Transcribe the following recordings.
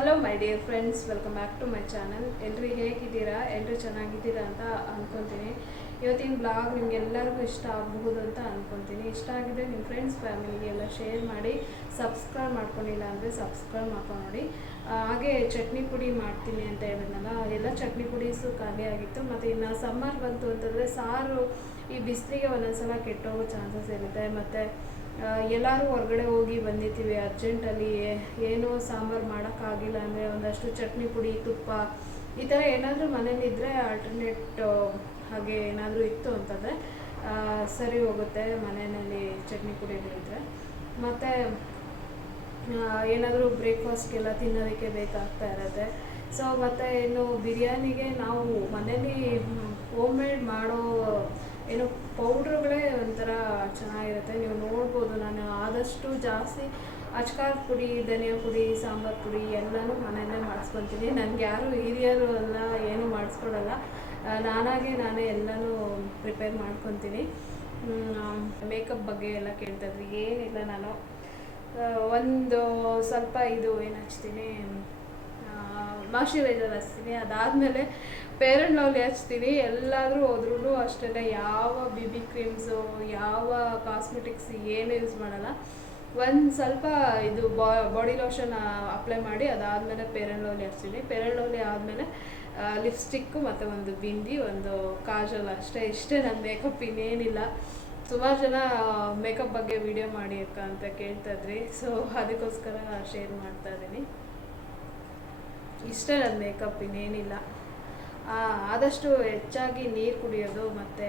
Hello my dear friends welcome back to my channel ಎಲ್ಲರೂ ಹೇಗಿದ್ದೀರಾ? ಎಲ್ಲರೂ ಚೆನ್ನಾಗಿದ್ದೀರಾ ಅಂತ ಅಂದ್ಕೊತೀನಿ ಇವತ್ತಿನ ಬ್ಲಾಗ್ ನಿಮ್ಗೆಲ್ಲರಿಗೂ ಇಷ್ಟ ಆಗಬಹುದು ಅಂತ ಅಂದ್ಕೊತೀನಿ ಇಷ್ಟ ಆಗಿದ್ರೆ ನಿಮ್ಮ ಫ್ರೆಂಡ್ಸ್ ಫ್ಯಾಮಿಲಿಗೆಲ್ಲ ಶೇರ್ ಮಾಡಿ ಸಬ್ಸ್ಕ್ರೈಬ್ ಮಾಡ್ಕೊಂಡಿಲ್ಲ ಅಂದರೆ ಸಬ್ಸ್ಕ್ರೈಬ್ ಮಾಡ್ಕೊಂಡು. ನೋಡಿ ಹಾಗೆ ಚಟ್ನಿ ಪುಡಿ ಮಾಡ್ತೀನಿ ಅಂತ ಹೇಳಿದ್ನಲ್ಲ, ಎಲ್ಲ ಚಟ್ನಿ ಪುಡೀಸು ಖಾಲಿ ಆಗಿತ್ತು. ಮತ್ತು ಇನ್ನು ಸಮ್ಮರ್ ಬಂತು ಅಂತಂದರೆ ಸಾರು, ಈ ಬಿಸಿಲಿಗೆ ಒಂದೊಂದ್ಸಲ ಕೆಟ್ಟೋಗೋ ಚಾನ್ಸಸ್ ಇರುತ್ತೆ. ಮತ್ತು ಎಲ್ಲರೂ ಹೊರಗಡೆ ಹೋಗಿ ಬಂದಿರ್ತೀವಿ ಅರ್ಜೆಂಟಲ್ಲಿ ಏನೋ ಸಾಂಬಾರು ಮಾಡೋಕ್ಕಾಗಿಲ್ಲ ಅಂದರೆ ಒಂದಷ್ಟು ಚಟ್ನಿ ಪುಡಿ, ತುಪ್ಪ, ಈ ಥರ ಏನಾದರೂ ಮನೇಲಿದ್ದರೆ ಆಲ್ಟರ್ನೇಟ್ ಹಾಗೆ ಏನಾದರೂ ಇತ್ತು ಅಂತಂದರೆ ಸರಿ ಹೋಗುತ್ತೆ ಮನೆಯಲ್ಲಿ ಚಟ್ನಿ ಪುಡಿಗಳಿದ್ದರೆ ಮತ್ತು ಏನಾದರೂ ಬ್ರೇಕ್ಫಾಸ್ಟ್ಗೆಲ್ಲ ತಿನ್ನೋದಕ್ಕೆ ಬೇಕಾಗ್ತಾ ಇರುತ್ತೆ. ಸೊ ಮತ್ತು ಇನ್ನು ಬಿರಿಯಾನಿಗೆ ನಾವು ಮನೇಲಿ ಹೋಮ್ ಮೇಡ್ ಮಾಡೋ, ಏನು ಪೌಡ್ರುಗಳೇ ಒಂಥರ ಚೆನ್ನಾಗಿರುತ್ತೆ. ನೀವು ನೋಡ್ಬೋದು, ನಾನು ಆದಷ್ಟು ಜಾಸ್ತಿ ಅಚ್ಕಾರದ ಪುಡಿ, ಧನಿಯಾ ಪುಡಿ, ಸಾಂಬಾರು ಪುಡಿ ಎಲ್ಲನೂ ಮನೆಯಲ್ಲೇ ಮಾಡಿಸ್ಕೊತೀನಿ. ನನಗೆ ಯಾರು ಹಿರಿಯರು ಅಲ್ಲ, ಏನೂ ಮಾಡಿಸ್ಕೊಡಲ್ಲ. ನಾನಾಗೆ ನಾನೇ ಎಲ್ಲನೂ ಪ್ರಿಪೇರ್ ಮಾಡ್ಕೊತೀನಿ. ಮೇಕಪ್ ಬಗ್ಗೆ ಎಲ್ಲ ಕೇಳ್ತಾಯಿದ್ರು ಏನಿಲ್ಲ ನಾನು. ಒಂದು ಸ್ವಲ್ಪ ಇದು ಏನು ಹಚ್ತೀನಿ? ಮಾಶ್ಚರೈಸರ್ ಹಚ್ತೀನಿ. ಅದಾದಮೇಲೆ ಪೇರೆಂಟ್ ಲವ್ಲಿ ಹಚ್ತೀನಿ, ಎಲ್ಲಾದರೂ ಹೋದ್ರೂ ಅಷ್ಟೇ ಯಾವ ಬಿಬಿ ಕ್ರೀಮ್ಸು ಯಾವ ಕಾಸ್ಮೆಟಿಕ್ಸ್ ಏನು ಯೂಸ್ ಮಾಡಲ್ಲ. ಒಂದು ಸ್ವಲ್ಪ ಇದು ಬಾಡಿ ಲೋಷನ್ ಅಪ್ಲೈ ಮಾಡಿ ಅದಾದಮೇಲೆ ಪೇರೆಂಟ್ ಲವ್ಲಿ ಹಚ್ತೀನಿ. ಪೇರೆಂಟ್ ಲವ್ಲಿ ಆದಮೇಲೆ ಲಿಪ್ಸ್ಟಿಕ್ಕು ಮತ್ತು ಒಂದು ಬಿಂದಿ, ಒಂದು ಕಾಜಲ್ ಅಷ್ಟೇ. ಇಷ್ಟೇ ನನ್ನ ಮೇಕಪ್ ಇನ್ನೇನಿಲ್ಲ. ಸುಮಾರು ಜನ ಮೇಕಪ್ ಬಗ್ಗೆ ವಿಡಿಯೋ ಮಾಡಿ ಅಕ್ಕ ಅಂತ ಕೇಳ್ತಾ ಇದ್ರಿ. ಸೊ ಅದಕ್ಕೋಸ್ಕರ ಶೇರ್ ಮಾಡ್ತಾ ಇದ್ದೀನಿ. ಇಷ್ಟೇ ನನ್ನ ಮೇಕಪ್ ಇನ್ನೇನಿಲ್ಲ. ಆದಷ್ಟು ಹೆಚ್ಚಾಗಿ ನೀರು ಕುಡಿಯೋದು ಮತ್ತು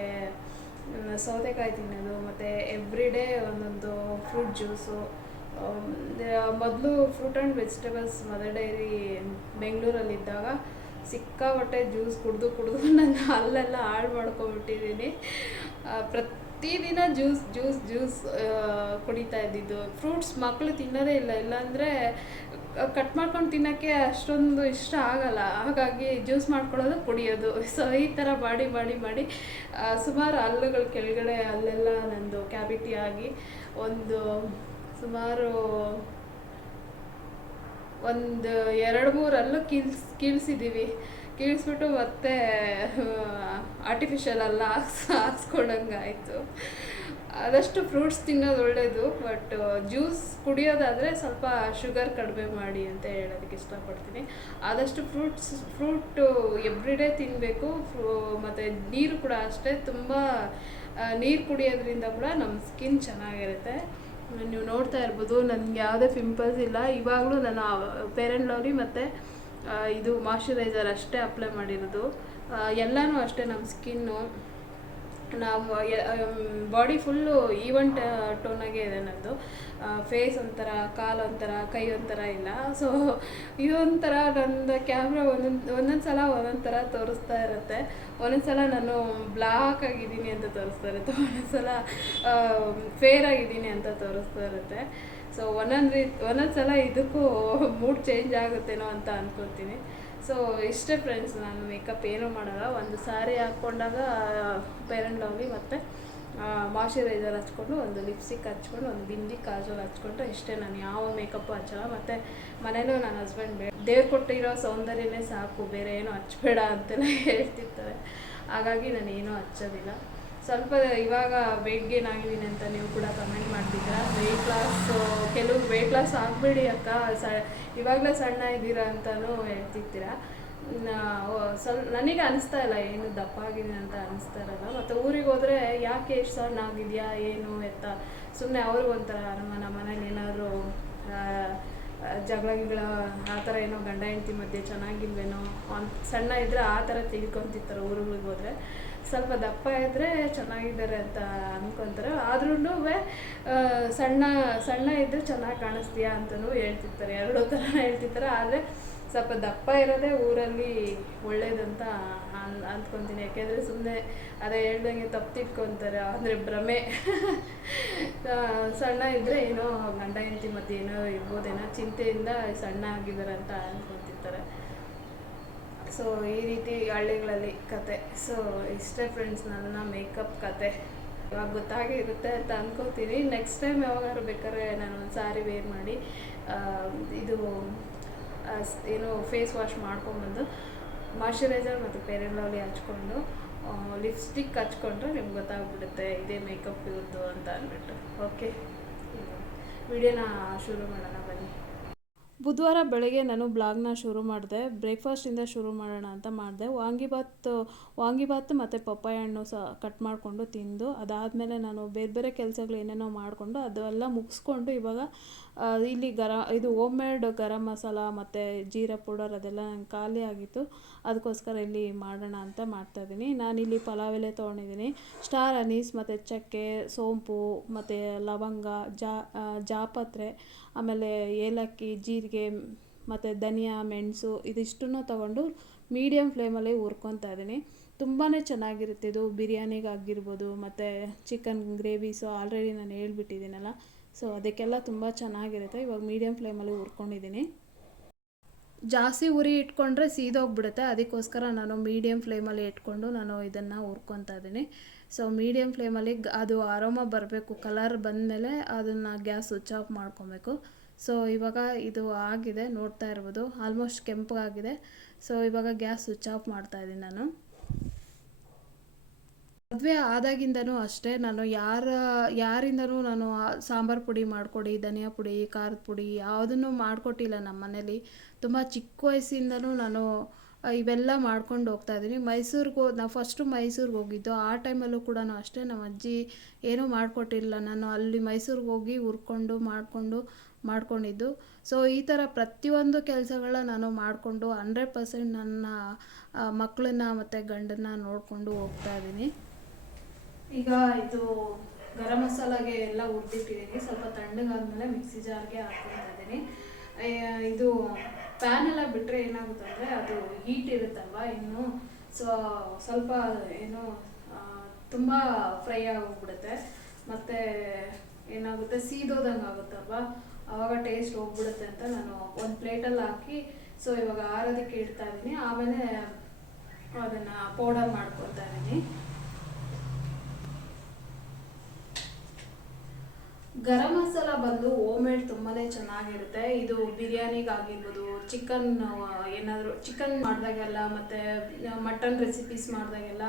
ಸೌತೆಕಾಯಿ ತಿನ್ನೋದು, ಮತ್ತು ಎವ್ರಿಡೇ ಒಂದೊಂದು ಫ್ರೂಟ್ ಜ್ಯೂಸು ಮೊದಲು fruit and vegetables Mother Dairy ಬೆಂಗಳೂರಲ್ಲಿದ್ದಾಗ ಸಿಕ್ಕಾಪಟ್ಟೆ ಜ್ಯೂಸ್ ಕುಡಿದು ಕುಡಿದು ನಾನು ಅಲ್ಲೆಲ್ಲ ಹಾಳು ಮಾಡ್ಕೊಬಿಟ್ಟಿದ್ದೀನಿ ಪ್ರತಿದಿನ ಜ್ಯೂಸ್ ಜ್ಯೂಸ್ ಜ್ಯೂಸ್ ಕುಡಿತಾ ಇದ್ದಿದ್ದು. ಫ್ರೂಟ್ಸ್ ಮಕ್ಕಳು ತಿನ್ನೋದೇ ಇಲ್ಲ, ಇಲ್ಲಾಂದರೆ ಕಟ್ ಮಾಡ್ಕೊಂಡು ತಿನ್ನೋಕ್ಕೆ ಅಷ್ಟೊಂದು ಇಷ್ಟ ಆಗಲ್ಲ. ಹಾಗಾಗಿ ಜ್ಯೂಸ್ ಮಾಡ್ಕೊಳ್ಳೋದು, ಕುಡಿಯೋದು. ಸೊ ಈ ಥರ ಮಾಡಿ ಮಾಡಿ ಮಾಡಿ ಸುಮಾರು ಹಲ್ಲುಗಳ ಕೆಳಗಡೆ ಅಲ್ಲೆಲ್ಲ ನಂದು ಕ್ಯಾವಿಟಿ ಆಗಿ ಒಂದು ಸುಮಾರು ಒಂದು ಎರಡು, ಮೂರು ಹಲ್ಲು ಕೀಳ್ಸ್ ಕೀಳ್ಸಿದ್ದೀವಿ ಕೀಳ್ಸ್ಬಿಟ್ಟು ಮತ್ತೆ ಆರ್ಟಿಫಿಷಿಯಲ್ ಅಲ್ಲ ಹಾಕ್ಸ್ ಹಾಕ್ಸ್ಕೊಂಡಂಗೆ ಆಯಿತು ಆದಷ್ಟು ಫ್ರೂಟ್ಸ್ ತಿನ್ನೋದು ಒಳ್ಳೆಯದು ಬಟ್ ಜ್ಯೂಸ್ ಕುಡಿಯೋದಾದರೆ ಸ್ವಲ್ಪ ಶುಗರ್ ಕಡಿಮೆ ಮಾಡಿ ಅಂತ ಹೇಳೋದಕ್ಕೆ ಇಷ್ಟಪಡ್ತೀನಿ. ಆದಷ್ಟು ಫ್ರೂಟ್ಸ್ ಫ್ರೂಟು ಎವ್ರಿಡೇ ತಿನ್ನಬೇಕು ಮತ್ತು ನೀರು ಕೂಡ ಅಷ್ಟೇ. ತುಂಬ ನೀರು ಕುಡಿಯೋದ್ರಿಂದ ಕೂಡ ನಮ್ಮ ಸ್ಕಿನ್ ಚೆನ್ನಾಗಿರುತ್ತೆ. ನೀವು ನೋಡ್ತಾ ಇರ್ಬೋದು, ನನಗೆ ಯಾವುದೇ ಪಿಂಪಲ್ಸ್ ಇಲ್ಲ. ಇವಾಗಲೂ ನಾನು ಪೇರೆಂಟ್ ಲವ್ಲಿ ಮತ್ತು ಇದು ಮಾಯ್ಶ್ಚರೈಸರ್ ಅಷ್ಟೇ ಅಪ್ಲೈ ಮಾಡಿರೋದು. ಎಲ್ಲನೂ ಅಷ್ಟೇ ನಮ್ಮ ಸ್ಕಿನ್ನು ನಾವು ಬಾಡಿ ಫುಲ್ಲು ಈವನ್ ಟೋನಾಗೆ ಇದೆ ನನ್ನದು ಫೇಸ್ ಒಂಥರ, ಕಾಲು ಒಂಥರ, ಕೈ ಒಂಥರ ಇಲ್ಲ. ಸೊ ಇದೊಂಥರ ನನ್ನ ಕ್ಯಾಮ್ರಾ ಒಂದೊಂದು ಒಂದೊಂದು ಸಲ ಒಂದೊಂದು ಥರ ತೋರಿಸ್ತಾ ಇರುತ್ತೆ. ಒಂದೊಂದು ಸಲ ನಾನು ಬ್ಲಾಕ್ ಆಗಿದ್ದೀನಿ ಅಂತ ತೋರಿಸ್ತಾ ಇರುತ್ತೆ. ಒಂದೊಂದು ಸಲ ಫೇರ್ ಆಗಿದ್ದೀನಿ ಅಂತ ತೋರಿಸ್ತಾ ಇರುತ್ತೆ. ಸೊ ಒಂದೊಂದು ರೀತಿ ಒಂದೊಂದು ಸಲ ಇದಕ್ಕೂ ಮೂಡ್ ಚೇಂಜ್ ಆಗುತ್ತೇನೋ ಅಂತ ಅನ್ಕೋತೀನಿ ಸೊ ಇಷ್ಟೇ ಫ್ರೆಂಡ್ಸ್ ನಾನು ಮೇಕಪ್ ಏನೂ ಮಾಡಲ್ಲ. ಒಂದು ಸ್ಯಾರಿ ಹಾಕ್ಕೊಂಡಾಗ ಪೇರೆಂಟ್ ಲವ್ಲಿ ಮತ್ತು ಮಾಯ್ಶ್ಚರೈಸರ್ ಹಚ್ಕೊಂಡು, ಒಂದು ಲಿಪ್ಸ್ಟಿಕ್ ಹಚ್ಕೊಂಡು, ಒಂದು ಬಿಂದಿ ಕಾಜಲ್ ಹಚ್ಕೊಂಡ್ರೆ ಇಷ್ಟೇ ನಾನು ಯಾವ ಮೇಕಪ್ಪು ಹಚ್ಚಲ್ಲ. ಮತ್ತು ಮನೇಲೂ ನನ್ನ ಹಸ್ಬೆಂಡ್ ಬೇ, ದೇವ್ರು ಕೊಟ್ಟಿರೋ ಸೌಂದರ್ಯನೇ ಸಾಕು. ಬೇರೆ ಏನೂ ಹಚ್ಚಬೇಡ ಅಂತೆಲ್ಲ ಹೇಳ್ತಿರ್ತಾರೆ. ಹಾಗಾಗಿ ನಾನು ಏನೂ ಹಚ್ಚೋದಿಲ್ಲ. ಸ್ವಲ್ಪ ಇವಾಗ ವೆಯ್ಟ್ ಗೇನ್ ಆಗಿದ್ದೀನಿ ಅಂತ ನೀವು ಕೂಡ ಕಮೆಂಟ್ ಮಾಡ್ತಿದ್ದೀರಾ? ವೆಯ್ಟ್ ಲಾಸ್ ಕೆಲವು ವೆಯ್ಟ್ ಲಾಸ್ ಆಗಬೇಡಿ ಅಕ್ಕ. ಸ, ಇವಾಗಲೇ ಸಣ್ಣ ಇದ್ದೀರಾ ಅಂತಲೂ ಹೇಳ್ತಿರ್ತೀರಾ ಸ್ವಲ್ಪ ನನಗೆ ಅನಿಸ್ತಾ ಇಲ್ಲ ಏನು ದಪ್ಪ ಆಗಿದ್ದೀನಿ ಅಂತ ಅನಿಸ್ತಾ ಇರಲ್ಲ ಮತ್ತು ಊರಿಗೆ ಹೋದರೆ ಯಾಕೆ ಎಷ್ಟು ಸಣ್ಣ ಆಗಿದೆಯಾ, ಏನು ಎತ್ತ ಸುಮ್ಮನೆ ಅವ್ರಿಗೆ ಒಂಥರ ನಮ್ಮ ನಮ್ಮ ಮನೇಲಿ ಏನಾದರೂ ಜಗಳ ಗಿಗಳ ಆ ಥರ ಏನೋ ಗಂಡ ಹೆಂಡತಿ ಮಧ್ಯೆ ಚೆನ್ನಾಗಿಲ್ವೇನೋ ಸಣ್ಣ ಇದ್ದರೆ ಆ ಥರ ತಿಳ್ಕೊಂತಿರ್ತಾರೆ ಊರುಗಳಿಗೆ ಹೋದರೆ. ಸ್ವಲ್ಪ ದಪ್ಪ ಇದ್ದರೆ ಚೆನ್ನಾಗಿದ್ದಾರೆ ಅಂತ ಅನ್ಕೊಂತಾರೆ. ಆದ್ರೂ ಸಣ್ಣ ಸಣ್ಣ ಇದ್ದರೆ ಚೆನ್ನಾಗಿ ಕಾಣಿಸ್ತೀಯಾ ಅಂತಲೂ ಹೇಳ್ತಿರ್ತಾರೆ. ಎರಡೂ ಥರ ಹೇಳ್ತಿರ್ತಾರೆ. ಆದರೆ ಸ್ವಲ್ಪ ದಪ್ಪ ಇರೋದೇ ಊರಲ್ಲಿ ಒಳ್ಳೇದಂತ ಅನ್ ಅಂದ್ಕೊತೀನಿ ಯಾಕೆಂದರೆ ಸುಮ್ಮನೆ ಅದೇ ಹೇಳ್ದಂಗೆ ತಪ್ಪು ತಿಳ್ಕೊತಾರೆ. ಅಂದರೆ ಭ್ರಮೆ. ಸಣ್ಣ ಇದ್ದರೆ ಏನೋ ಗಂಡ ಹೆಂಡತಿ ಮಧ್ಯೆ ಏನೋ ಇರ್ಬೋದೇನೋ ಚಿಂತೆಯಿಂದ ಸಣ್ಣ ಆಗಿದ್ದಾರೆ ಅಂತ ಅಂದ್ಕೊತಿರ್ತಾರೆ ಸೊ ಈ ರೀತಿ ಹಳ್ಳಿಗಳಲ್ಲಿ ಕತೆ. ಸೊ ಇಷ್ಟೇ ಫ್ರೆಂಡ್ಸ್ ನನ್ನ ಮೇಕಪ್ ಕತೆ. ಇವಾಗ ಗೊತ್ತಾಗಿರುತ್ತೆ ಅಂತ ಅನ್ಕೋತೀನಿ. ನೆಕ್ಸ್ಟ್ ಟೈಮ್ ಯಾವಾಗಾದ್ರು ಬೇಕಾದ್ರೆ ನಾನು ಒಂದು ಸಾರಿ ವೇರ್ ಮಾಡಿ ಇದು ಏನು ಫೇಸ್ ವಾಶ್ ಮಾಡ್ಕೊಂಬಂದು ಮಾಯ್ಶ್ಚರೈಸರ್ ಮತ್ತು ಫೇರ್ ಲವ್ಲಿ ಹಚ್ಕೊಂಡು ಲಿಪ್ಸ್ಟಿಕ್ ಹಚ್ಕೊಂಡ್ರೆ ನಿಮ್ಗೆ ಗೊತ್ತಾಗ್ಬಿಡುತ್ತೆ, ಇದೇ ಮೇಕಪ್ ಇವ್ರದ್ದು ಅಂತ ಅಂದ್ಬಿಟ್ಟು ಓಕೆ ವಿಡಿಯೋನ ಶುರು ಮಾಡೋಣ, ಬನ್ನಿ. ಬುಧವಾರ ಬೆಳಗ್ಗೆ ನಾನು ಬ್ಲಾಗ್ನ ಶುರು ಮಾಡಿದೆ ಬ್ರೇಕ್ಫಾಸ್ಟಿಂದ ಶುರು ಮಾಡೋಣ ಅಂತ ಮಾಡಿದೆ. ವಾಂಗಿಭಾತ್ ವಾಂಗಿಭಾತ್ ಮತ್ತು ಪಪ್ಪಾಯ ಹಣ್ಣು ಸಹ ಕಟ್ ಮಾಡಿಕೊಂಡು ತಿಂದು, ಅದಾದಮೇಲೆ ನಾನು ಬೇರೆ ಬೇರೆ ಕೆಲಸಗಳು ಏನೇನೋ ಮಾಡಿಕೊಂಡು ಅದೆಲ್ಲ ಮುಗಿಸ್ಕೊಂಡು ಇವಾಗ ಇಲ್ಲಿ ಗರ, ಇದು ಹೋಮ್ ಮೇಡ್ ಗರಂ ಮಸಾಲ ಮತ್ತು ಜೀರಾ ಪೌಡರ್ ಅದೆಲ್ಲ ನಂಗೆ ಖಾಲಿ ಆಗಿತ್ತು. ಅದಕ್ಕೋಸ್ಕರ ಇಲ್ಲಿ ಮಾಡೋಣ ಅಂತ ಮಾಡ್ತಾಯಿದ್ದೀನಿ ನಾನಿಲ್ಲಿ ಪಲಾವ್ ಎಲೆ ತೊಗೊಂಡಿದ್ದೀನಿ. ಸ್ಟಾರ್ ಅನೀಸ್ ಮತ್ತು ಚಕ್ಕೆ, ಸೋಂಪು ಮತ್ತು ಲವಂಗ, ಜಾ ಜಾಪತ್ರೆ ಆಮೇಲೆ ಏಲಕ್ಕಿ, ಜೀರಿಗೆ, ಮತ್ತು ಧನಿಯಾ, ಮೆಣಸು ಇದಿಷ್ಟನ್ನು ತಗೊಂಡು ಮೀಡಿಯಮ್ ಫ್ಲೇಮಲ್ಲಿ ಹುರ್ಕೊತಾ ಇದ್ದೀನಿ. ತುಂಬಾ ಚೆನ್ನಾಗಿರುತ್ತೆ ಇದು. ಬಿರಿಯಾನಿಗೆ ಆಗಿರ್ಬೋದು, ಮತ್ತು ಚಿಕನ್ ಗ್ರೇವೀಸು ಆಲ್ರೆಡಿ ನಾನು ಹೇಳ್ಬಿಟ್ಟಿದ್ದೀನಲ್ಲ. ಸೊ ಅದಕ್ಕೆಲ್ಲ ತುಂಬ ಚೆನ್ನಾಗಿರುತ್ತೆ. ಇವಾಗ ಮೀಡಿಯಮ್ ಫ್ಲೇಮಲ್ಲಿ ಹುರ್ಕೊಂಡಿದ್ದೀನಿ. ಜಾಸ್ತಿ ಉರಿ ಇಟ್ಕೊಂಡ್ರೆ ಸೀದೋಗ್ಬಿಡುತ್ತೆ. ಅದಕ್ಕೋಸ್ಕರ ನಾನು ಮೀಡಿಯಮ್ ಫ್ಲೇಮಲ್ಲಿ ಇಟ್ಕೊಂಡು ನಾನು ಇದನ್ನು ಹುರ್ಕೊತಾ ಇದ್ದೀನಿ. ಸೊ ಮೀಡಿಯಮ್ ಫ್ಲೇಮಲ್ಲಿ ಅದು ಆರೋಮ ಬರಬೇಕು ಕಲರ್ ಬಂದಮೇಲೆ ಅದನ್ನು ಗ್ಯಾಸ್ ಸ್ವಿಚ್ ಆಫ್ ಮಾಡ್ಕೊಬೇಕು. ಸೊ ಇವಾಗ ಇದು ಆಗಿದೆ, ನೋಡ್ತಾ ಇರ್ಬೋದು. ಆಲ್ಮೋಸ್ಟ್ ಕೆಂಪಗಾಗಿದೆ ಸೊ ಇವಾಗ ಗ್ಯಾಸ್ ಸ್ವಿಚ್ ಆಫ್ ಮಾಡ್ತಾ ಇದ್ದೀನಿ ನಾನು. ಮದುವೆ ಆದಾಗಿಂದನೂ ಅಷ್ಟೇ, ನಾನು ಯಾರ, ಯಾರಿಂದನೂ ನಾನು ಸಾಂಬಾರು ಪುಡಿ ಮಾಡಿಕೊಡಿ, ಧನಿಯಾ ಪುಡಿ, ಖಾರದ ಪುಡಿ ಯಾವುದನ್ನು ಮಾಡಿಕೊಟ್ಟಿಲ್ಲ ನಮ್ಮ ಮನೇಲಿ ತುಂಬ ಚಿಕ್ಕ ವಯಸ್ಸಿಂದನೂ ನಾನು ಇವೆಲ್ಲ ಮಾಡ್ಕೊಂಡು ಹೋಗ್ತಾ ಇದ್ದೀನಿ. ಮೈಸೂರಿಗೆ ಹೋ ನಾವು ಫಸ್ಟು ಮೈಸೂರಿಗೆ ಹೋಗಿದ್ದು. ಆ ಟೈಮಲ್ಲೂ ಕೂಡ ಅಷ್ಟೇ ನಮ್ಮ ಅಜ್ಜಿ ಏನೂ ಮಾಡಿಕೊಟ್ಟಿಲ್ಲ. ನಾನು ಅಲ್ಲಿ ಮೈಸೂರಿಗೆ ಹೋಗಿ ಹುರ್ಕೊಂಡು ಮಾಡಿಕೊಂಡು, ಮಾಡ್ಕೊಂಡಿದ್ದು. ಸೊ ಈ ಥರ ಪ್ರತಿಯೊಂದು ಕೆಲಸಗಳನ್ನ ನಾನು ಮಾಡಿಕೊಂಡು ಹಂಡ್ರೆಡ್ ಪರ್ಸೆಂಟ್ ನನ್ನ ಮಕ್ಕಳನ್ನ ಮತ್ತು ಗಂಡನ್ನ ನೋಡಿಕೊಂಡು ಹೋಗ್ತಾ ಇದ್ದೀನಿ. ಈಗ ಇದು ಗರಂ ಮಸಾಲಾಗೆ ಎಲ್ಲ ಹುರಿದಿಟ್ಟಿದ್ದೀನಿ. ಸ್ವಲ್ಪ ತಣ್ಣಗಾದ್ಮೇಲೆ ಮಿಕ್ಸಿ ಜಾರ್ಗೆ ಹಾಕ್ಕೊತಾ ಇದ್ದೀನಿ. ಇದು ಪ್ಯಾನ್ ಎಲ್ಲ ಬಿಟ್ಟರೆ ಏನಾಗುತ್ತೆ ಅಂದರೆ ಅದು ಹೀಟ್ ಇರುತ್ತಲ್ವ ಇನ್ನು? ಸೊ ಸ್ವಲ್ಪ ಏನು ತುಂಬ ಫ್ರೈ ಆಗೋಗ್ಬಿಡುತ್ತೆ. ಮತ್ತು ಏನಾಗುತ್ತೆ? ಸೀದೋದಂಗೆ ಆಗುತ್ತಲ್ವ? ಆವಾಗ ಟೇಸ್ಟ್ ಹೋಗ್ಬಿಡುತ್ತೆ ಅಂತ ನಾನು ಒಂದು ಪ್ಲೇಟಲ್ಲಿ ಹಾಕಿ ಸೊ ಇವಾಗ ಆರೋದಕ್ಕೆ ಇಡ್ತಾ ಇದ್ದೀನಿ. ಆಮೇಲೆ ಅದನ್ನು ಪೌಡರ್ ಮಾಡ್ಕೊತಾ ಇದ್ದೀನಿ. ಗರಂ ಮಸಾಲ ಬಂದು ಹೋಮ್ ಮೇಡ್ ತುಂಬಾ ಚೆನ್ನಾಗಿರುತ್ತೆ. ಇದು ಬಿರಿಯಾನಿಗಾಗಿರ್ಬೋದು ಚಿಕನ್ ಏನಾದರೂ ಚಿಕನ್ ಮಾಡಿದಾಗೆಲ್ಲ ಮತ್ತು ಮಟನ್ ರೆಸಿಪೀಸ್ ಮಾಡಿದಾಗೆಲ್ಲ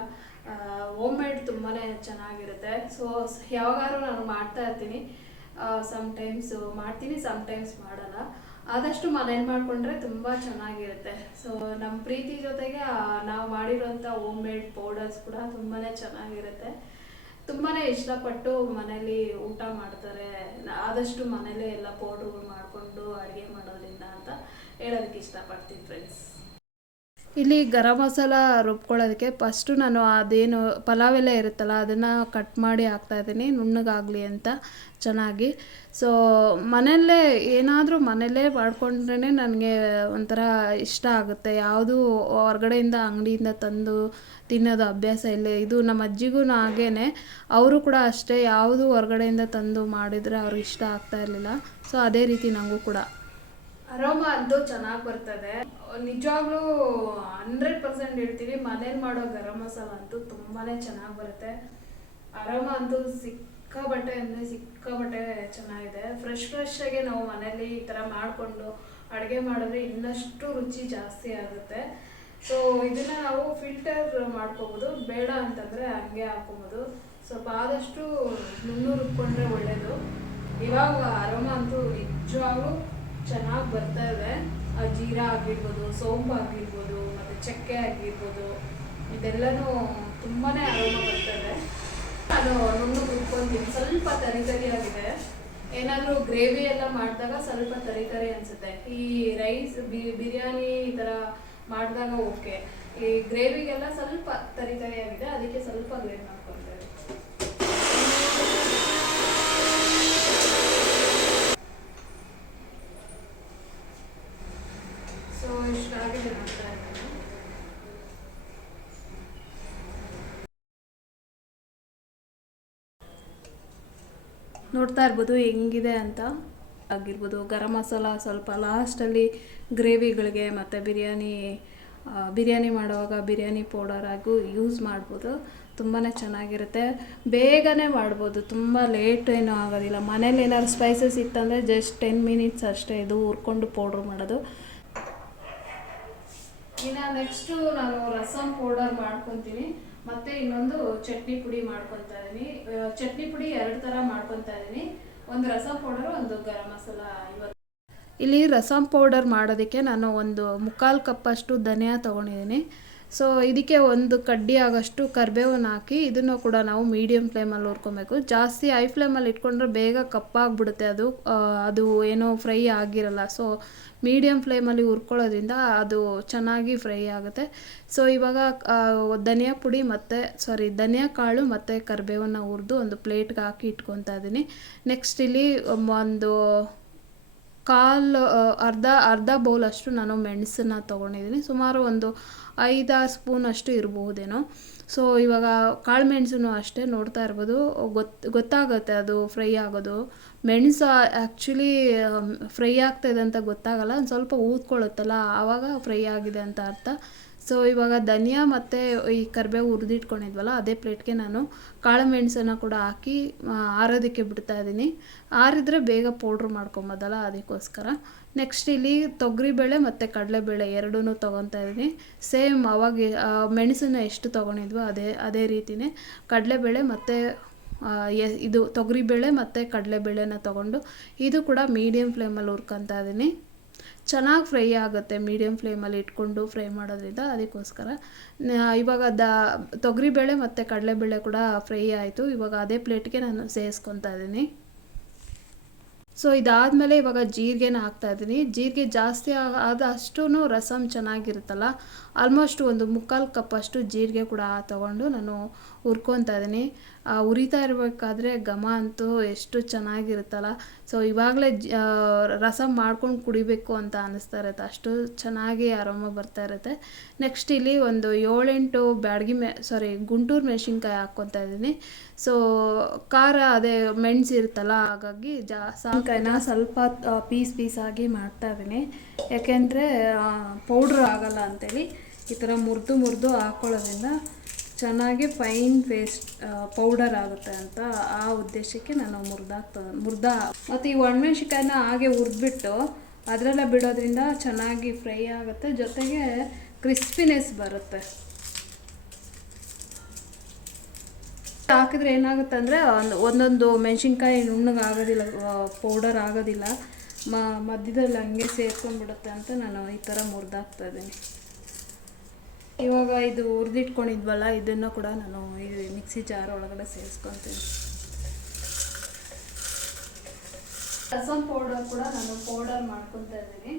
ಹೋಮ್ ಮೇಡ್ ತುಂಬಾ ಚೆನ್ನಾಗಿರುತ್ತೆ. ಸೊ ಯಾವಾಗಾದ್ರೂ ನಾನು ಮಾಡ್ತಾ ಇರ್ತೀನಿ. ಸಮ್ಟೈಮ್ಸ್ ಮಾಡ್ತೀನಿ ಸಮಟೈಮ್ಸ್ ಮಾಡಲ್ಲ. ಆದಷ್ಟು ಮನೇಲಿ ಮಾಡಿಕೊಂಡ್ರೆ ತುಂಬ ಚೆನ್ನಾಗಿರುತ್ತೆ. ಸೊ ನಮ್ಮ ಪ್ರೀತಿ ಜೊತೆಗೆ ನಾವು ಮಾಡಿರೋಂಥ ಹೋಮ್ ಮೇಡ್ ಪೌಡರ್ಸ್ ಕೂಡ ತುಂಬಾ ಚೆನ್ನಾಗಿರುತ್ತೆ. ತುಂಬಾ ಇಷ್ಟಪಟ್ಟು ಮನೇಲಿ ಊಟ ಮಾಡ್ತಾರೆ. ಆದಷ್ಟು ಮನೇಲೇ ಎಲ್ಲ ಪೌಡ್ರುಗಳು ಮಾಡಿಕೊಂಡು ಅಡುಗೆ ಮಾಡೋದ್ರಿಂದ ಅಂತ ಹೇಳೋದಕ್ಕೆ ಇಷ್ಟಪಡ್ತೀನಿ ಫ್ರೆಂಡ್ಸ್ ಇಲ್ಲಿ ಗರಂ ಮಸಾಲ ರುಬ್ಕೊಳ್ಳೋದಕ್ಕೆ ಫಸ್ಟು ನಾನು ಅದೇನು ಪಲಾವ್ ಎಲ್ಲ ಇರುತ್ತಲ್ಲ ಅದನ್ನು ಕಟ್ ಮಾಡಿ ಹಾಕ್ತಾಯಿದ್ದೀನಿ ನುಣ್ಣಗಾಗಲಿ ಅಂತ ಚೆನ್ನಾಗಿ. ಸೊ ಮನೆಯಲ್ಲೇ ಏನಾದರೂ ಮನೆಯಲ್ಲೇ ಮಾಡ್ಕೊಂಡ್ರೇ ನನಗೆ ಒಂಥರ ಇಷ್ಟ ಆಗುತ್ತೆ. ಯಾವುದು ಹೊರಗಡೆಯಿಂದ ಅಂಗಡಿಯಿಂದ ತಂದು ತಿನ್ನೋದು ಅಭ್ಯಾಸ ಇಲ್ಲ. ಇದು ನಮ್ಮ ಅಜ್ಜಿಗೂ ಹಾಗೇ ಅವರು ಕೂಡ ಅಷ್ಟೇ ಯಾವುದು ಹೊರಗಡೆಯಿಂದ ತಂದು ಮಾಡಿದರೆ ಅವ್ರಿಗೆ ಇಷ್ಟ ಆಗ್ತಾ ಇರಲಿಲ್ಲ. ಸೊ ಅದೇ ರೀತಿ ನನಗೂ ಕೂಡ. ಅರೋಮ ಅಂತೂ ಚೆನ್ನಾಗಿ ಬರ್ತದೆ. ನಿಜವಾಗ್ಲೂ ಹಂಡ್ರೆಡ್ ಪರ್ಸೆಂಟ್ ಹೇಳ್ತೀವಿ, ಮನೇಲಿ ಮಾಡೋ ಗರಂ ಮಸಾಲ ಅಂತೂ ತುಂಬಾ ಚೆನ್ನಾಗಿ ಬರುತ್ತೆ. ಆರಾಮ ಅಂತೂ ಸಿಕ್ಕಾಬಟ್ಟೆ ಅಂದರೆ ಸಿಕ್ಕಾಬಟ್ಟೆ ಚೆನ್ನಾಗಿದೆ. ಫ್ರೆಶ್ ಫ್ರೆಶ್ ಆಗಿ ನಾವು ಮನೇಲಿ ಈ ಥರ ಮಾಡಿಕೊಂಡು ಅಡುಗೆ ಮಾಡಿದ್ರೆ ಇನ್ನಷ್ಟು ರುಚಿ ಜಾಸ್ತಿ ಆಗುತ್ತೆ. ಸೊ ಇದನ್ನ ನಾವು ಫಿಲ್ಟರ್ ಮಾಡ್ಕೋಬೋದು. ಬೇಡ ಅಂತಂದರೆ ಹಂಗೆ ಹಾಕೋಬೋದು. ಸ್ವಲ್ಪ ಆದಷ್ಟು ನುಣ್ಣು ರುಬ್ಕೊಂಡ್ರೆ ಒಳ್ಳೆಯದು ಇವಾಗ ಅರೋಮ ಅಂತೂ ನಿಜವಾಗ್ಲೂ ಚೆನ್ನಾಗಿ ಬರ್ತಾ ಇದೆ. ಜೀರಾ ಆಗಿರ್ಬೋದು, ಸೋಂಬು ಆಗಿರ್ಬೋದು, ಮತ್ತು ಚಕ್ಕೆ ಆಗಿರ್ಬೋದು, ಇದೆಲ್ಲನೂ ತುಂಬಾ ಬರ್ತಾ ಇದೆ. ನಾನು ನುಣ್ಣು ರುಬ್ಕೊಂತೀನಿ ಸ್ವಲ್ಪ ತರಿ ತರಿ ಆಗಿದೆ. ಏನಾದರೂ ಗ್ರೇವಿ ಎಲ್ಲ ಮಾಡಿದಾಗ ಸ್ವಲ್ಪ ತರಿ ತರಿ ಅನಿಸುತ್ತೆ. ಈ ರೈಸ್ ಬಿರಿಯಾನಿ ಈ ಥರ ಮಾಡಿದಾಗ ಓಕೆ ಈ ಗ್ರೇವಿಗೆಲ್ಲ ಸ್ವಲ್ಪ ತರಿ ತರಿ ಆಗಿದೆ. ಅದಕ್ಕೆ ಸ್ವಲ್ಪ ಗ್ರೇವಿ ಮಾಡ್ಕೊಳ್ತೇವೆ ಸೊ ಇಷ್ಟಾಗಿದೆ ನೋಡ್ತಾ ಇದ್ದೀನಿ ನೋಡ್ತಾ ಇರ್ಬೋದು ಹೆಂಗಿದೆ ಅಂತ ಆಗಿರ್ಬೋದು. ಗರಂ ಮಸಾಲ ಸ್ವಲ್ಪ ಲಾಸ್ಟಲ್ಲಿ ಗ್ರೇವಿಗಳಿಗೆ ಮತ್ತು ಬಿರಿಯಾನಿ ಬಿರಿಯಾನಿ ಮಾಡುವಾಗ ಬಿರಿಯಾನಿ ಪೌಡರ್ ಆಗು ಯೂಸ್ ಮಾಡ್ಬೋದು. ತುಂಬಾ ಚೆನ್ನಾಗಿರುತ್ತೆ. ಬೇಗನೆ ಮಾಡ್ಬೋದು. ತುಂಬ ಲೇಟ್ ಏನೂ ಆಗೋದಿಲ್ಲ. ಮನೇಲಿ ಏನಾದ್ರು ಸ್ಪೈಸಸ್ ಇತ್ತಂದರೆ ಜಸ್ಟ್ ಟೆನ್ ಮಿನಿಟ್ಸ್ ಅಷ್ಟೇ ಇದು ಹುರ್ಕೊಂಡು ಪೌಡ್ರ್ ಮಾಡೋದು. ಇನ್ನು ನೆಕ್ಸ್ಟು ನಾನು ರಸಮ್ ಪೌಡರ್ ಮಾಡ್ಕೊತೀನಿ. ಮತ್ತೆ ಇನ್ನೊಂದು ಚಟ್ನಿ ಪುಡಿ ಮಾಡ್ಕೊತಾ ಇದೀನಿ ಆ, ಚಟ್ನಿ ಪುಡಿ ಎರಡು ಥರ ಮಾಡ್ಕೊತಾ ಇದೀನಿ ಒಂದು ರಸಂ ಪೌಡರ್ ಒಂದು ಗರಂ ಮಸಾಲ ಇವತ್ತು ಇಲ್ಲಿ ರಸಂ ಪೌಡರ್ ಮಾಡೋದಕ್ಕೆ ನಾನು ಒಂದು ಮುಕ್ಕಾಲು ಕಪ್ಪಷ್ಟು ಧನಿಯಾ ತೊಗೊಂಡಿದ್ದೀನಿ. ಸೊ ಇದಕ್ಕೆ ಒಂದು ಕಡ್ಡಿ ಆಗೋಷ್ಟು ಕರಿಬೇವನ್ನ ಹಾಕಿ ಇದನ್ನು ಕೂಡ ನಾವು ಮೀಡಿಯಮ್ ಫ್ಲೇಮಲ್ಲಿ ಹುರ್ಕೊಬೇಕು. ಜಾಸ್ತಿ ಹೈ ಫ್ಲೇಮಲ್ಲಿ ಇಟ್ಕೊಂಡ್ರೆ ಬೇಗ ಕಪ್ಪಾಗ್ಬಿಡುತ್ತೆ ಅದು. ಅದು ಏನೋ ಫ್ರೈ ಆಗಿರಲ್ಲ. ಸೊ ಮೀಡಿಯಮ್ ಫ್ಲೇಮಲ್ಲಿ ಹುರ್ಕೊಳ್ಳೋದ್ರಿಂದ ಅದು ಚೆನ್ನಾಗಿ ಫ್ರೈ ಆಗುತ್ತೆ. ಸೊ ಇವಾಗ ಧನಿಯಾ ಪುಡಿ ಮತ್ತು ಸಾರಿ ಧನಿಯಾ ಕಾಳು ಮತ್ತು ಕರಿಬೇವನ್ನು ಹುರಿದು ಒಂದು ಪ್ಲೇಟ್ಗೆ ಹಾಕಿ ಇಟ್ಕೊತಾ ಇದ್ದೀನಿ ನೆಕ್ಸ್ಟ್ ಇಲ್ಲಿ ಒಂದು ಕಾಲು ಅರ್ಧ ಅರ್ಧ ಬೌಲಷ್ಟು ನಾನು ಮೆಣಸನ್ನು ತೊಗೊಂಡಿದ್ದೀನಿ ಸುಮಾರು ಒಂದು ಐದಾರು ಸ್ಪೂನ್ ಅಷ್ಟು ಇರಬಹುದೇನೋ. ಸೊ ಇವಾಗ ಕಾಳು ಮೆಣಸನ್ನು ಅಷ್ಟೇ ನೋಡ್ತಾ ಇರ್ಬೋದು. ಗೊತ್ತು ಗೊತ್ತಾಗುತ್ತೆ ಅದು ಫ್ರೈ ಆಗೋದು. ಮೆಣಸು ಆ್ಯಕ್ಚುಲಿ ಫ್ರೈ ಆಗ್ತಾಯಿದೆ ಅಂತ ಗೊತ್ತಾಗಲ್ಲ, ಒಂದು ಸ್ವಲ್ಪ ಊದ್ಕೊಳ್ಳುತ್ತಲ್ಲ, ಆವಾಗ ಫ್ರೈ ಆಗಿದೆ ಅಂತ ಅರ್ಥ. ಸೊ ಇವಾಗ ಧನಿಯಾ ಮತ್ತು ಈ ಕರಿಬೇವು ಹುರಿದಿಟ್ಕೊಂಡಿದ್ವಲ್ಲ, ಅದೇ ಪ್ಲೇಟ್ಗೆ ನಾನು ಕಾಳು ಮೆಣಸನ್ನು ಕೂಡ ಹಾಕಿ ಆರೋದಕ್ಕೆ ಬಿಡ್ತಾ ಇದ್ದೀನಿ ಆರಿದ್ರೆ ಬೇಗ ಪೌಡ್ರ್ ಮಾಡ್ಕೊಂಬೋದಲ್ಲ, ಅದಕ್ಕೋಸ್ಕರ. ನೆಕ್ಸ್ಟ್ ಇಲ್ಲಿ ತೊಗರಿಬೇಳೆ ಮತ್ತು ಕಡಲೆಬೇಳೆ ಎರಡೂ ತೊಗೊತಾ ಇದ್ದೀನಿ ಸೇಮ್ ಅವಾಗ ಮೆಣಸನ್ನು ಎಷ್ಟು ತೊಗೊಂಡಿದ್ವೋ ಅದೇ ಅದೇ ರೀತಿಯೇ ಕಡಲೆಬೇಳೆ ಮತ್ತು ಇದು ತೊಗರಿಬೇಳೆ ಮತ್ತು ಕಡಲೆಬೇಳೆನ ತೊಗೊಂಡು ಇದು ಕೂಡ ಮೀಡಿಯಮ್ ಫ್ಲೇಮಲ್ಲಿ ಹುರ್ಕೊತಾ ಇದ್ದೀನಿ ಚೆನ್ನಾಗಿ ಫ್ರೈ ಆಗುತ್ತೆ ಮೀಡಿಯಮ್ ಫ್ಲೇಮಲ್ಲಿ ಇಟ್ಕೊಂಡು ಫ್ರೈ ಮಾಡೋದ್ರಿಂದ ಅದಕ್ಕೋಸ್ಕರ. ಇವಾಗ ದ ತೊಗರಿಬೇಳೆ ಮತ್ತು ಕಡಲೆಬೇಳೆ ಕೂಡ ಫ್ರೈ ಆಯಿತು. ಇವಾಗ ಅದೇ ಪ್ಲೇಟ್ಗೆ ನಾನು ಸೇರಿಸ್ಕೊತಾ ಇದ್ದೀನಿ ಸೊ ಇದಾದಮೇಲೆ ಇವಾಗ ಜೀರಿಗೆನ ಹಾಕ್ತಾ ಇದ್ದೀನಿ ಜೀರಿಗೆ ಜಾಸ್ತಿ ಆದಷ್ಟು ರಸಮ್ ಚೆನ್ನಾಗಿರುತ್ತಲ್ಲ ಆಲ್ಮೋಸ್ಟ್ ಒಂದು ಮುಕ್ಕಾಲು ಕಪ್ಪಷ್ಟು ಜೀರಿಗೆ ಕೂಡ ತೊಗೊಂಡು ನಾನು ಹುರ್ಕೊತಾ ಇದ್ದೀನಿ ಆ, ಉರಿತಾ ಇರಬೇಕಾದ್ರೆ ಘಮ ಅಂತೂ ಎಷ್ಟು ಚೆನ್ನಾಗಿರುತ್ತಲ್ಲ. ಸೊ ಇವಾಗಲೇ ರಸಮ್ ಮಾಡ್ಕೊಂಡು ಕುಡಿಬೇಕು ಅಂತ ಅನ್ನಿಸ್ತಾ ಇರುತ್ತೆ. ಅಷ್ಟು ಚೆನ್ನಾಗಿ ಆರಾಮ ಬರ್ತಾ ಇರುತ್ತೆ. ನೆಕ್ಸ್ಟ್ ಇಲ್ಲಿ ಒಂದು ಏಳೆಂಟು ಬ್ಯಾಡಗಿ ಮೆ ಸಾರಿ ಗುಂಟೂರು ಮೆಣಸಿನ್ಕಾಯಿ ಹಾಕ್ಕೊತಾ ಇದ್ದೀನಿ. ಸೊ ಖಾರ ಅದೇ ಮೆಣಸು ಇರುತ್ತಲ್ಲ, ಹಾಗಾಗಿ ಜಾ ಸಾಕಾಯಿನ ಸ್ವಲ್ಪ ಪೀಸ್ ಪೀಸಾಗಿ ಮಾಡ್ತಾ ಇದ್ದೀನಿ. ಯಾಕೆಂದರೆ ಪೌಡ್ರ್ ಆಗಲ್ಲ ಅಂತೇಳಿ ಈ ಥರ ಮುರಿದು ಮುರಿದು ಹಾಕ್ಕೊಳ್ಳೋದ್ರಿಂದ ಚೆನ್ನಾಗಿ ಫೈನ್ ಪೇಸ್ಟ್ ಪೌಡರ್ ಆಗುತ್ತೆ ಅಂತ ಆ ಉದ್ದೇಶಕ್ಕೆ ನಾನು ಮುರಿದಾಕ್ತ ಮುರ್ದ. ಮತ್ತು ಈ ಒಣಮೆಣ್ಸಿಕಾಯಿನ ಹಾಗೆ ಹುರಿದ್ಬಿಟ್ಟು ಅದರಲ್ಲೇ ಬಿಡೋದ್ರಿಂದ ಚೆನ್ನಾಗಿ ಫ್ರೈ ಆಗುತ್ತೆ. ಜೊತೆಗೆ ಕ್ರಿಸ್ಪಿನೆಸ್ ಬರುತ್ತೆ. ಹಾಕಿದ್ರೆ ಏನಾಗುತ್ತೆ ಅಂದರೆ ಒಂದು, ಒಂದೊಂದು ಮೆಣಸಿನ್ಕಾಯಿ ನುಣ್ಣಗೆ ಆಗೋದಿಲ್ಲ ಪೌಡರ್ ಆಗೋದಿಲ್ಲ. ಮಧ್ಯದಲ್ಲಿ ಹಂಗೆ ಸೇರ್ಕೊಂಡ್ಬಿಡುತ್ತೆ ಅಂತ ನಾನು ಈ ಥರ ಮುರಿದಾಕ್ತಾ ಇದ್ದೀನಿ. ಇವಾಗ ಇದು ಹುರಿದಿಟ್ಕೊಂಡಿದ್ವಲ್ಲ, ಇದನ್ನು ಕೂಡ ನಾನು ಈ ಮಿಕ್ಸಿ ಜಾರ್ ಒಳಗಡೆ ಸೇರಿಸ್ಕೊತೀನಿ. ರಸಮ್ ಪೌಡರ್ ಕೂಡ ನಾನು ಪೌಡರ್ ಮಾಡ್ಕೊತಾ ಇದ್ದೀನಿ.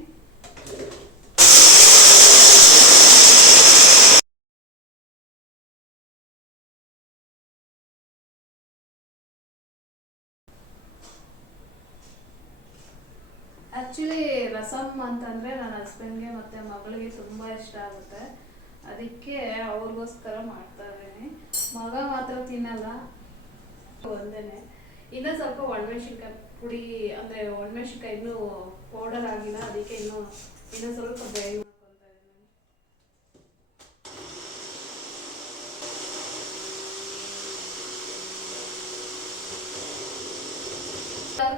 ಆ್ಯಕ್ಚುಲಿ ರಸಮ್ ಅಂತಂದರೆ ನನ್ನ ಹಸ್ಬೆಂಡ್ಗೆ ಮತ್ತು ಮಗಳಿಗೆ ತುಂಬ ಇಷ್ಟ ಆಗುತ್ತೆ. ಅದಕ್ಕೆ ಅವ್ರಿಗೋಸ್ಕರ ಮಾಡ್ತಾ ಮಗ ಮಾತ್ರ ತಿನ್ನಲ್ಲ. ಒಂದೇನೆ. ಇನ್ನೂ ಸ್ವಲ್ಪ ಒಣಮೆಣ್ಸಿನ್ಕಾಯಿ ಪುಡಿ, ಅಂದರೆ ಒಣಮೆಣ್ಸಿನ್ಕಾಯಿ ಇನ್ನೂ ಪೌಡರ್ ಆಗಿಲ್ಲ, ಅದಕ್ಕೆ ಇನ್ನೂ ಇನ್ನೂ ಸ್ವಲ್ಪ ಬೇಯ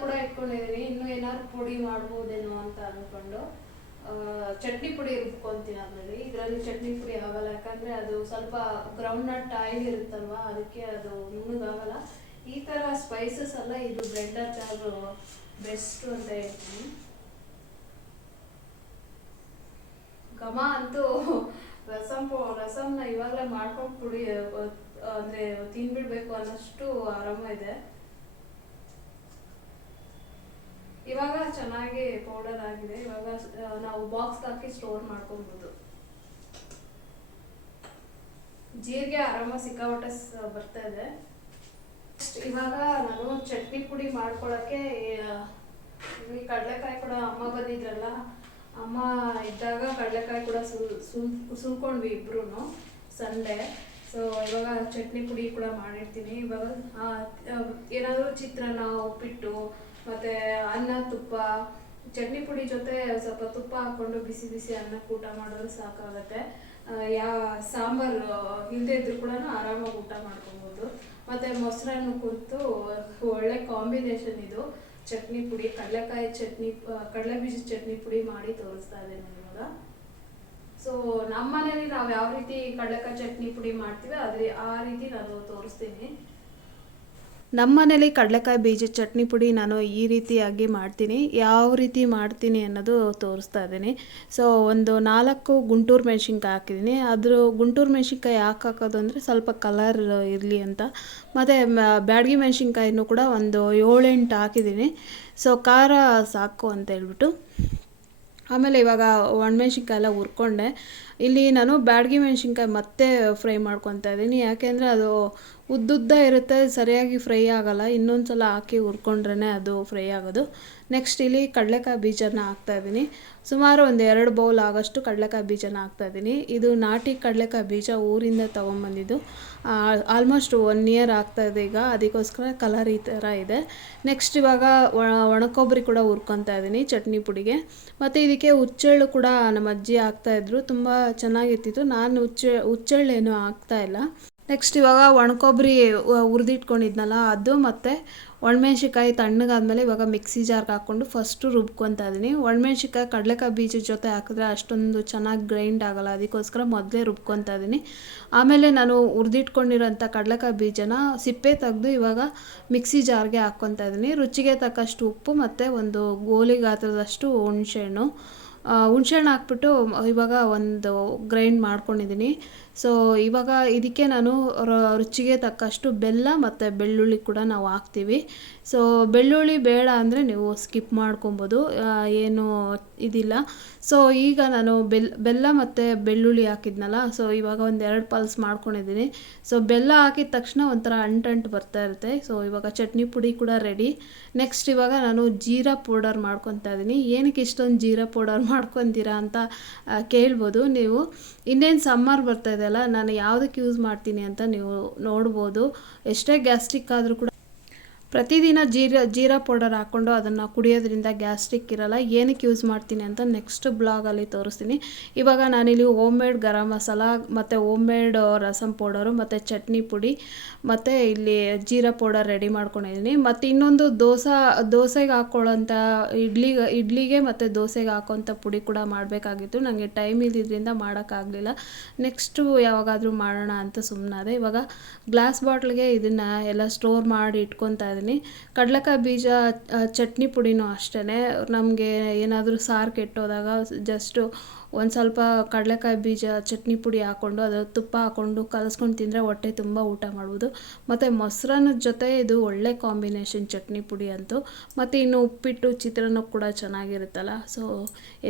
ಕೂಡ ಇಟ್ಕೊಂಡಿದ್ದೀನಿ. ಇನ್ನೂ ಏನಾದ್ರು ಪುಡಿ ಮಾಡ್ಬೋದೇನೋ ಅಂತ ಅಂದ್ಕೊಂಡು ಚಟ್ನಿ ಪುಡಿ ರುಬ್ಕೊಂತೀನಿ ಅದರಲ್ಲಿ ಇದರಲ್ಲಿ ಚಟ್ನಿ ಪುಡಿ ಆಗಲ್ಲ, ಯಾಕಂದರೆ ಅದು ಸ್ವಲ್ಪ ಗ್ರೌಂಡ್ ನಟ್ ಆಯಿಲ್ ಇರುತ್ತಲ್ವಾ, ಅದಕ್ಕೆ ಅದು ನುಣ್ಣಗಾಗಲ್ಲ ಈ ಥರ ಸ್ಪೈಸಸ್ ಎಲ್ಲ ಇದು ಬ್ರೆಡ್ ಅಚಾರ್ ಬೆಸ್ಟ್ ಅಂತ ಹೇಳ್ತೀನಿ. ಘಮ ಅಂತೂ ರಸಂ ರಸಂನ ಇವಾಗಲೇ ಮಾಡ್ಕೊಂಡು ಕುಡಿ ಅಂದರೆ ತಿನ್ಬಿಡ್ಬೇಕು ಅನ್ನೋಷ್ಟು ಆರಾಮ ಇದೆ. ಇವಾಗ ಚೆನ್ನಾಗಿ ಪೌಡರ್ ಆಗಿದೆ. ಇವಾಗ ನಾವು ಬಾಕ್ಸ್ ಹಾಕಿ ಸ್ಟೋರ್ ಮಾಡ್ಕೊಬಹುದು ಜೀರಿಗೆ ಆರಾಮ ಸಿಕ್ಕಾಪಟ್ಟೆ ಬರ್ತಾ ಇದೆ. ಇವಾಗ ನಾನು ಚಟ್ನಿ ಪುಡಿ ಮಾಡ್ಕೊಳಕ್ಕೆ, ಈ ಕಡಲೆಕಾಯಿ ಕೂಡ ಅಮ್ಮ ಬಂದಿದ್ರಲ್ಲ, ಅಮ್ಮ ಇದ್ದಾಗ ಕಡಲೆಕಾಯಿ ಕೂಡ ಸುಲ್ ಸುಲ್ ಸುಲ್ಕೊಂಡ್ವಿ ಇಬ್ರು ಸಂಡೆ. ಸೊ ಇವಾಗ ಚಟ್ನಿ ಪುಡಿ ಕೂಡ ಮಾಡಿರ್ತೀನಿ. ಇವಾಗ ಏನಾದರೂ ಚಿತ್ರಾನ್ನ, ಉಪ್ಪಿಟ್ಟು ಮತ್ತು ಅನ್ನ, ತುಪ್ಪ, ಚಟ್ನಿ ಪುಡಿ ಜೊತೆ ಸ್ವಲ್ಪ ತುಪ್ಪ ಹಾಕೊಂಡು ಬಿಸಿ ಬಿಸಿ ಅನ್ನ ಊಟ ಮಾಡಿದ್ರೆ ಸಾಕಾಗುತ್ತೆ. ಯಾ, ಸಾಂಬಾರು ಇಲ್ಲದೆ ಇದ್ರೂ ಕೂಡ ಆರಾಮಾಗಿ ಊಟ ಮಾಡ್ಕೊಬೋದು. ಮತ್ತು ಮೊಸರನ್ನು ಕುಂತು ಒಳ್ಳೆ ಕಾಂಬಿನೇಷನ್ ಇದು. ಚಟ್ನಿ ಪುಡಿ, ಕಡಲೆಕಾಯಿ ಚಟ್ನಿ ಕಡಲೆ ಬೀಜ ಚಟ್ನಿ ಪುಡಿ ಮಾಡಿ ತೋರಿಸ್ತಾ ಇದ್ದೇನೆ ಇವಾಗ. ಸೊ ನಮ್ಮ ಮನೇಲಿ ನಾವು ಯಾವ ರೀತಿ ಕಡಲೆಕಾಯಿ ಚಟ್ನಿ ಪುಡಿ ಮಾಡ್ತೀವಿ ಅದೇ, ಆ ರೀತಿ ನಾನು ತೋರಿಸ್ತೀನಿ. ನಮ್ಮ ಮನೇಲಿ ಕಡಲೆಕಾಯಿ ಬೀಜದ ಚಟ್ನಿ ಪುಡಿ ನಾನು ಈ ರೀತಿಯಾಗಿ ಮಾಡ್ತೀನಿ. ಯಾವ ರೀತಿ ಮಾಡ್ತೀನಿ ಅನ್ನೋದು ತೋರಿಸ್ತಾ ಇದ್ದೀನಿ. ಸೊ ಒಂದು ನಾಲ್ಕು ಗುಂಟೂರು ಮೆಣಸಿನ್ಕಾಯಿ ಹಾಕಿದ್ದೀನಿ. ಅದ್ರ ಗುಂಟೂರು ಮೆಣಸಿನ್ಕಾಯಿ ಯಾಕೆ ಹಾಕೋದು ಅಂದರೆ ಸ್ವಲ್ಪ ಕಲರ್ ಇರಲಿ ಅಂತ. ಮತ್ತು ಬ್ಯಾಡಗಿ ಮೆಣಸಿನ್ಕಾಯಿನೂ ಕೂಡ ಒಂದು ಏಳೆಂಟು ಹಾಕಿದ್ದೀನಿ. ಸೊ ಖಾರ ಸಾಕು ಅಂತ ಹೇಳ್ಬಿಟ್ಟು. ಆಮೇಲೆ ಇವಾಗ ಒಣಮೆಣ್ಸಿನ್ಕಾಯಿ ಎಲ್ಲ ಹುರ್ಕೊಂಡೆ. ಇಲ್ಲಿ ನಾನು ಬ್ಯಾಡಗಿ ಮೆಣಸಿನ್ಕಾಯಿ ಮತ್ತೆ ಫ್ರೈ ಮಾಡ್ಕೊತಾ ಇದ್ದೀನಿ. ಯಾಕೆಂದರೆ ಅದು ಉದ್ದುದ್ದ ಇರುತ್ತೆ, ಸರಿಯಾಗಿ ಫ್ರೈ ಆಗಲ್ಲ. ಇನ್ನೊಂದು ಸಲ ಹಾಕಿ ಹುರ್ಕೊಂಡ್ರೇ ಅದು ಫ್ರೈ ಆಗೋದು. ನೆಕ್ಸ್ಟ್ ಇಲ್ಲಿ ಕಡಲೆಕಾಯಿ ಬೀಜನ ಹಾಕ್ತಾಯಿದ್ದೀನಿ ಸುಮಾರು ಒಂದು ಎರಡು ಬೌಲ್ ಆಗೋಷ್ಟು ಕಡಲೆಕಾಯಿ ಬೀಜನ ಹಾಕ್ತಾಯಿದ್ದೀನಿ ಇದು ನಾಟಿ ಕಡಲೆಕಾಯಿ ಬೀಜ ಊರಿಂದ ತೊಗೊಂಬಂದಿದ್ದು. ಆಲ್ಮೋಸ್ಟ್ ಒನ್ ಇಯರ್ ಆಗ್ತಾಯಿದೆ ಈಗ. ಅದಕ್ಕೋಸ್ಕರ ಕಲರ್ ಈ ಥರ ಇದೆ. ನೆಕ್ಸ್ಟ್ ಇವಾಗ ಒಣಕೊಬ್ಬರಿ ಕೂಡ ಹುರ್ಕೊತಾ ಇದ್ದೀನಿ ಚಟ್ನಿ ಪುಡಿಗೆ. ಮತ್ತು ಇದಕ್ಕೆ ಹುಚ್ಚೆಳ್ಳು ಕೂಡ ನಮ್ಮ ಅಜ್ಜಿ ಹಾಕ್ತಾಯಿದ್ರು ತುಂಬ ಚೆನ್ನಾಗಿರ್ತಿತ್ತು. ನಾನು ಹುಚ್ಚೆ ಹುಚ್ಚೆಳ್ಳೇನು ಹಾಕ್ತಾಯಿಲ್ಲ ನೆಕ್ಸ್ಟ್ ಇವಾಗ ಒಣಕೊಬ್ಬರಿ ಹುರಿದಿಟ್ಕೊಂಡಿದ್ನಲ್ಲ ಅದು ಮತ್ತು ಒಣಮೆಣ್ಸಿಕಾಯಿ ತಣ್ಣಗಾದ್ಮೇಲೆ ಇವಾಗ ಮಿಕ್ಸಿ ಜಾರ್ಗೆ ಹಾಕ್ಕೊಂಡು ಫಸ್ಟು ರುಬ್ಕೊತಾ ಇದ್ದೀನಿ ಒಣಮೆಣ್ಸಿಕಾಯಿ ಕಡಲೆಕಾಯಿ ಬೀಜದ ಜೊತೆ ಹಾಕಿದ್ರೆ ಅಷ್ಟೊಂದು ಚೆನ್ನಾಗಿ ಗ್ರೈಂಡ್ ಆಗೋಲ್ಲ. ಅದಕ್ಕೋಸ್ಕರ ಮೊದಲೇ ರುಬ್ಕೊತಾ ಇದ್ದೀನಿ ಆಮೇಲೆ ನಾನು ಹುರಿದಿಟ್ಕೊಂಡಿರೋಂಥ ಕಡಲೆಕಾಯಿ ಬೀಜನ ಸಿಪ್ಪೆ ತೆಗೆದು ಇವಾಗ ಮಿಕ್ಸಿ ಜಾರ್ಗೆ ಹಾಕ್ಕೊತಾ ಇದ್ದೀನಿ ರುಚಿಗೆ ತಕ್ಕಷ್ಟು ಉಪ್ಪು ಮತ್ತು ಒಂದು ಗೋಲಿ ಗಾತ್ರದಷ್ಟು ಹುಣಸೆಹಣ್ಣು. ಹುಣಸೆಹಣ್ಣು ಹಾಕ್ಬಿಟ್ಟು ಇವಾಗ ಒಂದು ಗ್ರೈಂಡ್ ಮಾಡ್ಕೊಂಡಿದ್ದೀನಿ ಸೊ ಇವಾಗ ಇದಕ್ಕೆ ನಾನು ರುಚಿಗೆ ತಕ್ಕಷ್ಟು ಬೆಲ್ಲ ಮತ್ತು ಬೆಳ್ಳುಳ್ಳಿ ಕೂಡ ನಾವು ಹಾಕ್ತೀವಿ. ಸೊ ಬೆಳ್ಳುಳ್ಳಿ ಬೇಡ ಅಂದರೆ ನೀವು ಸ್ಕಿಪ್ ಮಾಡ್ಕೊಬೋದು. ಏನು ಇದಿಲ್ಲ. ಸೊ ಈಗ ನಾನು ಬೆಲ್, ಬೆಲ್ಲ ಮತ್ತು ಬೆಳ್ಳುಳ್ಳಿ ಹಾಕಿದ್ನಲ್ಲ ಸೊ ಇವಾಗ ಒಂದು ಎರಡು ಪಲ್ಸ್ ಮಾಡ್ಕೊಂಡಿದ್ದೀನಿ. ಸೊ ಬೆಲ್ಲ ಹಾಕಿದ ತಕ್ಷಣ ಒಂಥರ ಅಂಟಂಟು ಬರ್ತಾ ಇರುತ್ತೆ. ಸೊ ಇವಾಗ ಚಟ್ನಿ ಪುಡಿ ಕೂಡ ರೆಡಿ ನೆಕ್ಸ್ಟ್ ಇವಾಗ ನಾನು ಜೀರಾ ಪೌಡರ್ ಮಾಡ್ಕೊತಾ ಇದ್ದೀನಿ. ಏನಕ್ಕೆ ಇಷ್ಟೊಂದು ಜೀರಾ ಪೌಡರ್ ಮಾಡ್ಕೊತೀರಾ ಅಂತ ಕೇಳ್ಬೋದು ನೀವು. ಇನ್ನೇನು ಸಮ್ಮರ್ ಬರ್ತಾ ಇದೆಯಲ್ಲ ನಾನು ಯಾವುದಕ್ಕೆ ಯೂಸ್ ಮಾಡ್ತೀನಿ ಅಂತ ನೀವು ನೋಡ್ಬೋದು. ಎಷ್ಟೇ ಗ್ಯಾಸ್ಟ್ರಿಕ್ ಆದರೂ ಕೂಡ ಪ್ರತಿದಿನ ಜೀರಾ ಜೀರಾ ಪೌಡರ್ ಹಾಕ್ಕೊಂಡು ಅದನ್ನು ಕುಡಿಯೋದ್ರಿಂದ ಗ್ಯಾಸ್ಟ್ರಿಕ್ ಇರಲ್ಲ. ಏನಕ್ಕೆ ಯೂಸ್ ಮಾಡ್ತೀನಿ ಅಂತ ನೆಕ್ಸ್ಟ್ ಬ್ಲಾಗಲ್ಲಿ ತೋರಿಸ್ತೀನಿ. ಇವಾಗ ನಾನಿಲ್ಲಿ ಹೋಮ್ ಮೇಡ್ ಗರಂ ಮಸಾಲ, ಮತ್ತು ಹೋಮ್ ಮೇಡ್ ರಸಂ ಪೌಡರು, ಮತ್ತು ಚಟ್ನಿ ಪುಡಿ, ಮತ್ತು ಇಲ್ಲಿ ಜೀರಾ ಪೌಡರ್ ರೆಡಿ ಮಾಡ್ಕೊಂಡಿದ್ದೀನಿ ಮತ್ತು ಇನ್ನೊಂದು ದೋಸೆ, ದೋಸೆಗೆ ಹಾಕ್ಕೊಳ್ಳೋಂಥ ಇಡ್ಲಿಗೆ ಇಡ್ಲಿಗೆ ಮತ್ತು ದೋಸೆಗೆ ಹಾಕೋಂಥ ಪುಡಿ ಕೂಡ ಮಾಡಬೇಕಾಗಿತ್ತು. ನನಗೆ ಟೈಮ್ ಇದ್ದಿದ್ದರಿಂದ ಮಾಡೋಕ್ಕಾಗಲಿಲ್ಲ. ನೆಕ್ಸ್ಟು ಯಾವಾಗಾದರೂ ಮಾಡೋಣ ಅಂತ ಸುಮ್ಮನಾದೆ ಇವಾಗ ಗ್ಲಾಸ್ ಬಾಟ್ಲಿಗೆ ಇದನ್ನು ಎಲ್ಲ ಸ್ಟೋರ್ ಮಾಡಿ ಇಟ್ಕೊತಾ ಇದ್ದೀನಿ. ಕಡಲೆಕಾಯಿ ಬೀಜ ಚಟ್ನಿ ಪುಡಿನೂ ಅಷ್ಟೇ ನಮಗೆ ಏನಾದರೂ ಸಾರು ಕೆಟ್ಟೋದಾಗ ಜಸ್ಟು ಒಂದು ಸ್ವಲ್ಪ ಕಡಲೆಕಾಯಿ ಬೀಜ, ಚಟ್ನಿ ಪುಡಿ ಹಾಕ್ಕೊಂಡು ಅದರ ತುಪ್ಪ ಹಾಕ್ಕೊಂಡು ಕಲಸ್ಕೊಂಡು ತಿಂದರೆ ಹೊಟ್ಟೆ ತುಂಬ ಊಟ ಮಾಡ್ಬೋದು. ಮತ್ತು ಮೊಸರನ್ನದ ಜೊತೆ ಇದು ಒಳ್ಳೆ ಕಾಂಬಿನೇಷನ್ ಚಟ್ನಿ ಪುಡಿ ಅಂತೂ. ಮತ್ತು ಇನ್ನು ಉಪ್ಪಿಟ್ಟು, ಚಿತ್ರಾನ್ನ ಕೂಡ ಚೆನ್ನಾಗಿರುತ್ತಲ್ಲ. ಸೊ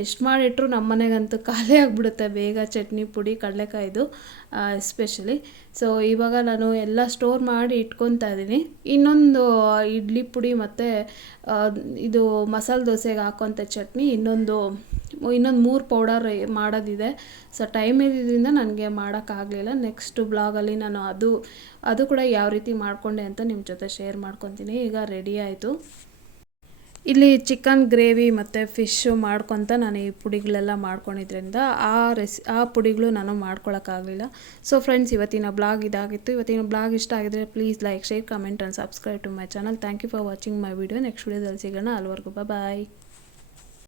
ಎಷ್ಟು ಮಾಡಿಟ್ರು ನಮ್ಮ ಮನೆಗಂತೂ ಖಾಲಿ ಆಗಿಬಿಡುತ್ತೆ ಬೇಗ ಚಟ್ನಿ ಪುಡಿ, ಕಡಲೆಕಾಯಿದು ಎಸ್ಪೆಷಲಿ ಸೊ ಇವಾಗ ನಾನು ಎಲ್ಲ ಸ್ಟೋರ್ ಮಾಡಿ ಇಟ್ಕೊತಾ ಇದ್ದೀನಿ. ಇನ್ನೊಂದು ಇಡ್ಲಿ ಪುಡಿ ಮತ್ತು ಇದು ಮಸಾಲೆ ದೋಸೆಗೆ ಹಾಕೋಂಥ ಚಟ್ನಿ, ಇನ್ನೊಂದು ಇನ್ನೊಂದು ಮೂರು ಪೌಡರ್ ಮಾಡೋದಿದೆ. ಸೊ ಟೈಮ್ ಇದ್ದಿದ್ದರಿಂದ ನನಗೆ ಮಾಡೋಕ್ಕಾಗಲಿಲ್ಲ ನೆಕ್ಸ್ಟ್ ಬ್ಲಾಗಲ್ಲಿ ನಾನು ಅದು ಅದು ಕೂಡ ಯಾವ ರೀತಿ ಮಾಡಿಕೊಂಡೆ ಅಂತ ನಿಮ್ಮ ಜೊತೆ ಶೇರ್ ಮಾಡ್ಕೊತೀನಿ. ಈಗ ರೆಡಿ ಆಯಿತು. ಇಲ್ಲಿ ಚಿಕನ್ ಗ್ರೇವಿ ಮತ್ತು ಫಿಶ್ಶು ಮಾಡ್ಕೊತ ನಾನು ಈ ಪುಡಿಗಳೆಲ್ಲ ಮಾಡ್ಕೊಂಡಿದ್ರಿಂದ ಆ ರೆಸಿ ಆ ಪುಡಿಗಳು ನಾನು ಮಾಡ್ಕೊಳಕ್ಕಾಗಲಿಲ್ಲ ಸೊ ಫ್ರೆಂಡ್ಸ್ ಇವತ್ತಿನ ಬ್ಲಾಗ್ ಇದಾಗಿತ್ತು. ಇವತ್ತಿನ ಬ್ಲಾಗ್ ಇಷ್ಟ ಆಗಿದ್ರೆ please like share comment and subscribe to my channel thank you for watching my video next ವಿಡಿಯೋದಲ್ಲಿ ಸಿಗೋಣ. ಅಲ್ವರೆಗೂ ಬಾಯ್